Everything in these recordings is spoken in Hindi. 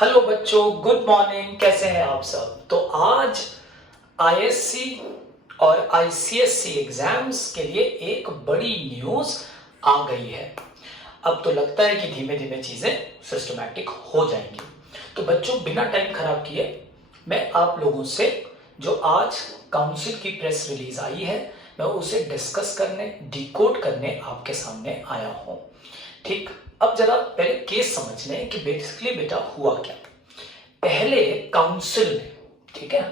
हेलो बच्चों, गुड मॉर्निंग। कैसे हैं आप सब? तो आज आईएससी और आईसीएससी एग्जाम्स के लिए एक बड़ी न्यूज़ आ गई है। अब तो लगता है कि धीमे धीमे चीज़ें सिस्टमैटिक हो जाएंगी। तो बच्चों, बिना टाइम खराब किए मैं आप लोगों से जो आज काउंसिल की प्रेस रिलीज आई है, मैं उसे डिस्कस करने, डिकोड करने आपके सामने आया हूं। ठीक, अब जरा पहले केस समझ लें कि बेसिकली बेटा हुआ क्या। पहले काउंसिल ने, ठीक है,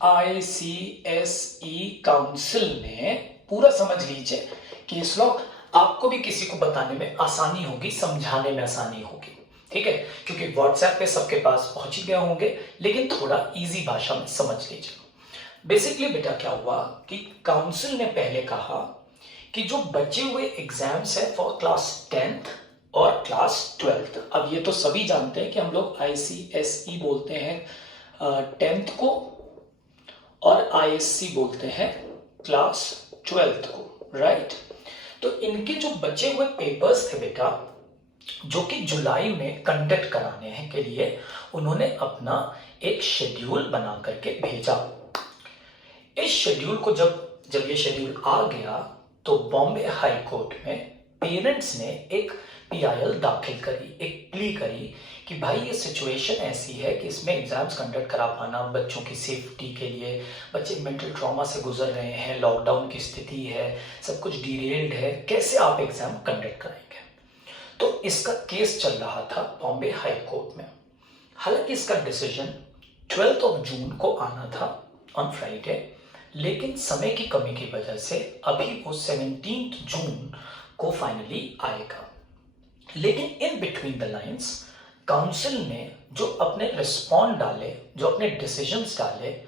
आईसीएसई काउंसिल ने, पूरा समझ लीजिए कि इस वक्त आपको भी किसी को बताने में आसानी होगी, समझाने में आसानी होगी, ठीक है, क्योंकि व्हाट्सएप पे सबके पास पहुंच ही गए होंगे, लेकिन थोड़ा इजी भाषा में समझ लीजिए। बेसिकली बेटा क्या हुआ कि काउंसिल ने पहले कहा कि जो बचे हुए एग्जाम्स है फॉर क्लास 10th और क्लास 12th, अब ये तो सभी जानते हैं कि हम लोग आईसीएसई बोलते हैं 10th को और आईएससी बोलते हैं क्लास 12th को, राइट। तो इनके जो बचे हुए पेपर्स थे बेटा, जो कि जुलाई में कंडक्ट कराने हैं के लिए, उन्होंने अपना एक शेड्यूल बना करके भेजा। इस शेड्यूल को जब ये शेड्यूल आ गया तो बॉम्बे हाई कोर्ट में पेरेंट्स ने एक पीआईएल दाखिल करी, एक प्ली करी कि भाई ये सिचुएशन ऐसी है कि इसमें एग्जाम्स कंडक्ट करा पाना बच्चों की सेफ्टी के लिए, बच्चे मेंटल ट्रॉमा से गुजर रहे हैं, लॉकडाउन की स्थिति है, सब कुछ डिरेल्ड है, कैसे आप एग्जाम कंडक्ट कराएंगे। तो इसका केस चल रहा था बॉम्बे हाई कोर्ट में। हालांकि इसका डिसीजन 12 जून को आना था, ऑन फ्राइडे, लेकिन समय की कमी की वजह से अभी वो 17 जून को फाइनली आएगा। लेकिन in between the lines council ने जो अपने रिस्पॉन्ड डाले, जो अपने डिसीजंस डाले,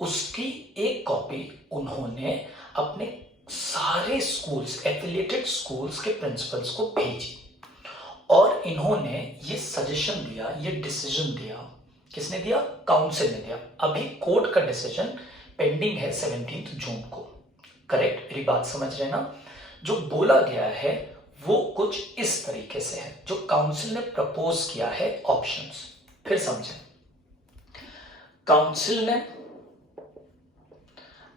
उसकी एक कॉपी उन्होंने अपने सारे स्कूल्स, एफिलिएटेड स्कूल्स के प्रिंसिपल्स को भेजी और इन्होंने ये सजेशन दिया, ये डिसीजन दिया। किसने दिया? काउंसिल ने दिया। अभी कोर्ट का डिसीजन पेंडिंग है 17 जून को, करेक्ट? मेरी बात समझ रहे ना? जो बोला गया है वो कुछ इस तरीके से है, जो काउंसिल ने प्रपोज किया है ऑप्शंस। फिर समझें, काउंसिल ने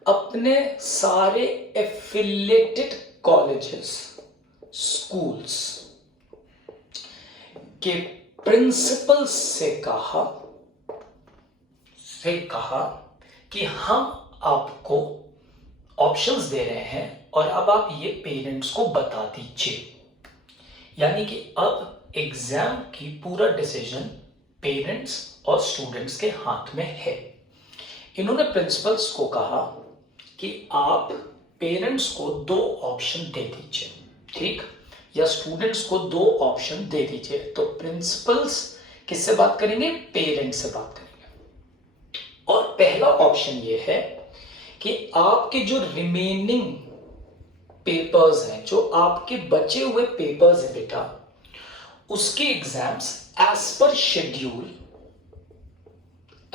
अपने सारे एफिलिएटेड कॉलेजेस, स्कूल्स के प्रिंसिपल से कहा कि हम आपको ऑप्शंस दे रहे हैं और अब आप ये पेरेंट्स को बता दीजिए। यानी कि अब एग्जाम की पूरा डिसीजन पेरेंट्स और स्टूडेंट्स के हाथ में है। इन्होंने प्रिंसिपल्स को कहा कि आप पेरेंट्स को 2 ऑप्शन दे दीजिए, ठीक, या स्टूडेंट्स को 2 ऑप्शन दे दीजिए। तो प्रिंसिपल्स किससे बात करेंगे? पेरेंट्स से बात करेंगे। और पहला ऑप्शन ये है कि आपके जो रिमेनिंग पेपर्स हैं, जो आपके बचे हुए पेपर्स हैं बेटा, उसके exams as per schedule,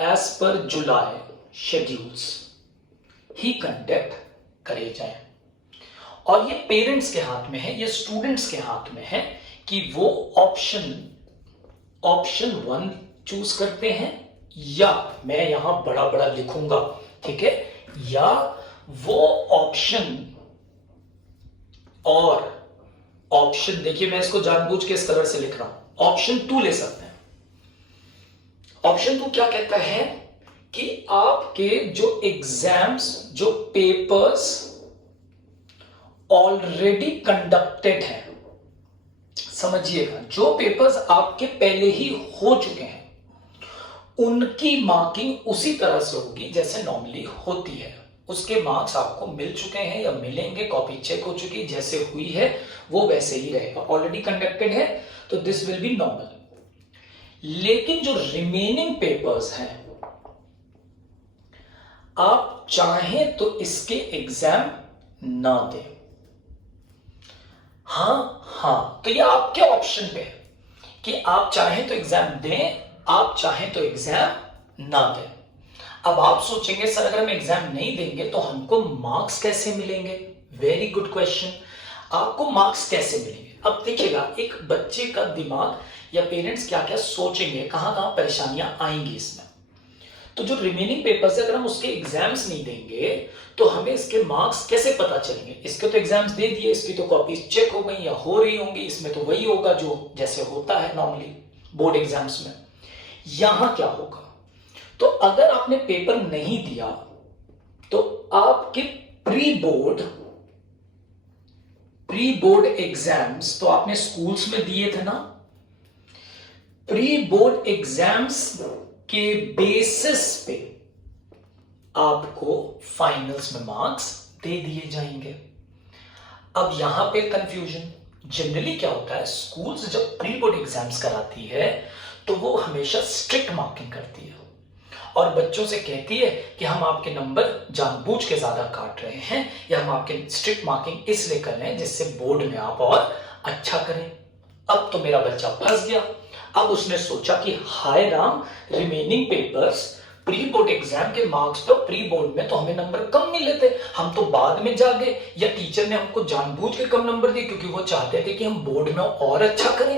as per July schedules ही कंडक्ट करे जाए। और ये पेरेंट्स के हाथ में है, ये स्टूडेंट्स के हाथ में है कि वो ऑप्शन 1 चूज करते हैं, या मैं यहां बड़ा बड़ा लिखूंगा, ठीक है, या वो ऑप्शन, और ऑप्शन, देखिए मैं इसको जानबूझ के इस कलर से लिख रहा हूं, ऑप्शन 2 ले सकते हैं। ऑप्शन 2 क्या कहता है कि आपके जो एग्जाम्स, जो पेपर्स ऑलरेडी कंडक्टेड है, समझिएगा, जो पेपर्स आपके पहले ही हो चुके हैं, उनकी मार्किंग उसी तरह से होगी जैसे नॉर्मली होती है। उसके मार्क्स आपको मिल चुके हैं या मिलेंगे, कॉपी चेक हो चुकी, जैसे हुई है वो वैसे ही रहेगा, ऑलरेडी कंडक्टेड है, तो दिस विल बी नॉर्मल। लेकिन जो रिमेनिंग पेपर्स हैं, आप चाहें तो इसके एग्जाम ना दें। हाँ, तो ये आपके ऑप्शन पे है कि आप चाहें तो एग्जाम दें, आप चाहें तो एग्जाम ना दें। अब आप सोचेंगे सर अगर हम एग्जाम नहीं देंगे तो हमको मार्क्स कैसे मिलेंगे? Very good question. आपको मार्क्स कैसे मिलेंगे? अब देखिएगा एक बच्चे का दिमाग या पेरेंट्स क्या क्या सोचेंगे, कहाँ कहाँ परेशानियां आएंगी इसमें। तो जो रिमेनिंग पेपर्स है, अगर हम उसके एग्जाम्स नहीं देंगे तो हमें इसके मार्क्स कैसे पता चलेंगे। इसके तो एग्जाम्स दे दिए, इसकी तो कॉपीज चेक हो गई या हो रही होंगी, इसमें तो वही होगा जो जैसे होता है नॉर्मली बोर्ड एग्जाम्स में। यहां क्या होगा, तो अगर आपने पेपर नहीं दिया तो आपके प्री बोर्ड एग्जाम्स तो आपने स्कूल्स में दिए थे ना, प्री बोर्ड एग्जाम्स के बेसिस पे आपको फाइनल्स में मार्क्स दे दिए जाएंगे। अब यहां पे कंफ्यूजन, जनरली क्या होता है, स्कूल्स जब प्री बोर्ड एग्जाम्स कराती है तो वो हमेशा स्ट्रिक्ट मार्किंग करती है और बच्चों से कहती है कि हम आपके नंबर जानबूझ के ज्यादा काट रहे हैं या हम आपके स्ट्रिक्ट मार्किंग इसलिए कर रहे हैं जिससे बोर्ड में आप और अच्छा करें। अब तो मेरा बच्चा फंस गया। अब उसने सोचा कि हाय Ram, remaining papers pre board exam के मार्क्स तो प्री बोर्ड में तो हमें नंबर कम मिले थे, हम तो बाद में जागे या टीचर ने हमको जानबूझ के कम नंबर दिए क्योंकि वो चाहते थे कि हम बोर्ड में और अच्छा करें।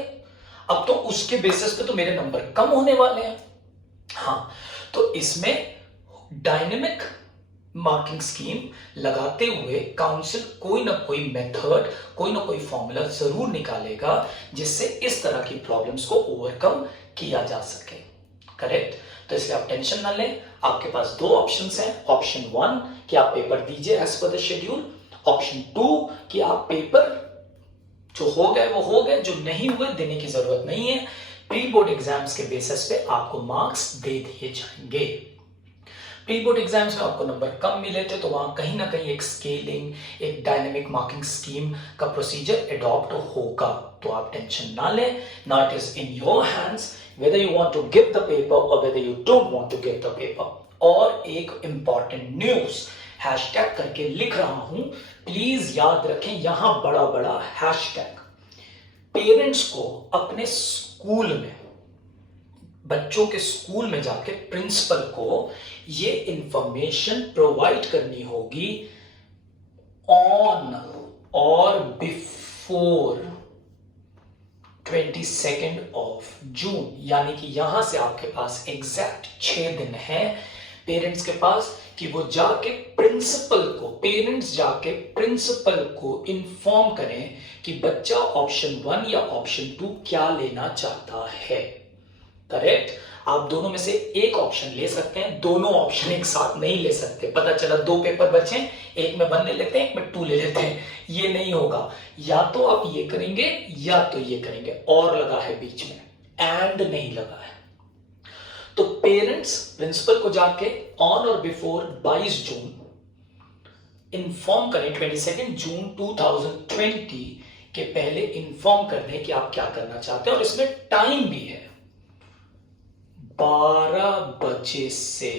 अब तो उसके बेसिस पे तो मेरे नंबर कम होने वाले हैं। हाँ, तो इसमें डायनेमिक मार्किंग स्कीम लगाते हुए काउंसिल कोई ना कोई मेथड, कोई ना कोई फॉर्मूला जरूर निकालेगा जिससे इस तरह की प्रॉब्लम्स को ओवरकम किया जा सके। करेक्ट? तो इसलिए आप टेंशन ना लें, आपके पास दो ऑप्शंस हैं। ऑप्शन 1 कि आप पेपर दीजिए as per the schedule, option 2 कि आप पेपर जो हो गए वो हो गए, जो नहीं हुए देने की जरूरत नहीं है। प्री बोर्ड एग्जाम्स के बेसिस पे आपको मार्क्स दे दिए जाएंगे। प्री बोर्ड एग्जाम्स में आपको नंबर कम मिले थे तो वहां कहीं ना कहीं एक स्केलिंग, एक डायनेमिक मार्किंग स्कीम का प्रोसीजर एडॉप्ट होगा। तो आप टेंशन ना लें, now it is in your hands whether you want to give the paper or whether you don't want to give the paper। और एक इंपॉर्टेंट न्यूज हैशटैग करके लिख रहा हूं, प्लीज याद रखें, यहां बड़ा बड़ा हैशटैग। पेरेंट्स को अपने स्कूल में, बच्चों के स्कूल में जाके प्रिंसिपल को ये इंफॉर्मेशन प्रोवाइड करनी होगी ऑन और बिफोर 22 ऑफ जून। यानी कि यहां से आपके पास एग्जैक्ट 6 दिन है पेरेंट्स के पास कि वो जाके प्रिंसिपल को, पेरेंट्स जाके प्रिंसिपल को इन्फॉर्म करें कि बच्चा ऑप्शन 1 या ऑप्शन 2 क्या लेना चाहता है। करेक्ट? आप दोनों में से एक ऑप्शन ले सकते हैं, दोनों ऑप्शन एक साथ नहीं ले सकते। पता चला 2 पेपर बचे, एक में 1 ले लेते हैं, एक में 2 ले लेते हैं, ये नहीं होगा। या तो आप ये करेंगे या तो ये करेंगे, और लगा है बीच में, एंड नहीं लगा है। तो पेरेंट्स प्रिंसिपल को जाके ऑन और बिफोर 22 जून इन्फॉर्म करें, 22 जून 2020 के पहले इन्फॉर्म कर दें कि आप क्या करना चाहते हैं। और इसमें टाइम भी है, 12 बजे से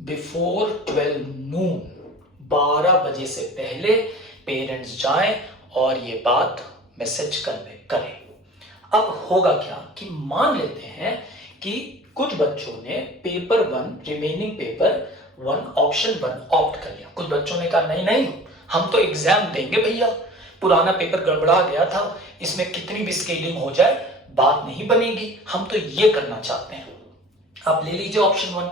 बिफोर 12 नून, 12 बजे से पहले पेरेंट्स जाएं और ये बात मैसेज करें। अब होगा क्या कि मान लेते हैं कि कुछ बच्चों ने paper 1, remaining paper 1 option 1 opt कर लिया। कुछ बच्चों ने कहा नहीं नहीं, हम तो एग्जाम देंगे भैया, पुराना पेपर गड़बड़ा गया था, इसमें कितनी भी स्केलिंग हो जाए बात नहीं बनेगी, हम तो ये करना चाहते हैं। आप ले लीजिए ऑप्शन 1।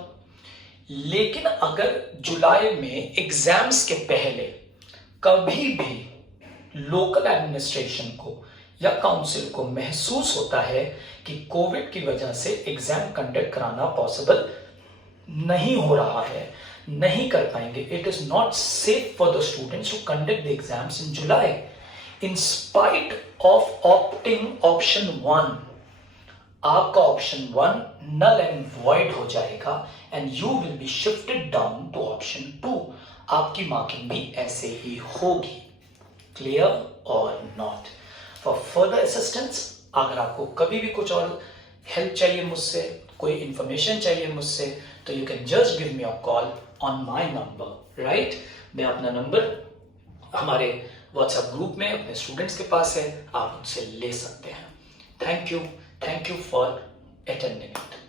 लेकिन अगर जुलाई में एग्जाम्स के पहले कभी भी लोकल एडमिनिस्ट्रेशन को या काउंसिल को महसूस होता है कि कोविड की वजह से एग्जाम कंडक्ट कराना पॉसिबल नहीं हो रहा है, नहीं कर पाएंगे, it is not safe for the students to conduct the exams in July, in spite of opting option 1, आपका ऑप्शन 1 null and void हो जाएगा and you will be shifted down to option 2। आपकी मार्किंग भी ऐसे ही होगी। क्लियर और नॉट? फॉर फर्दर असिस्टेंस, अगर आपको कभी भी कुछ और हेल्प चाहिए मुझसे, कोई इंफॉर्मेशन चाहिए मुझसे, तो you can just give me a call on my number, right? मैं अपना नंबर हमारे व्हाट्सएप ग्रुप में अपने स्टूडेंट्स के पास है, आप उनसे ले सकते हैं। Thank you for attending it.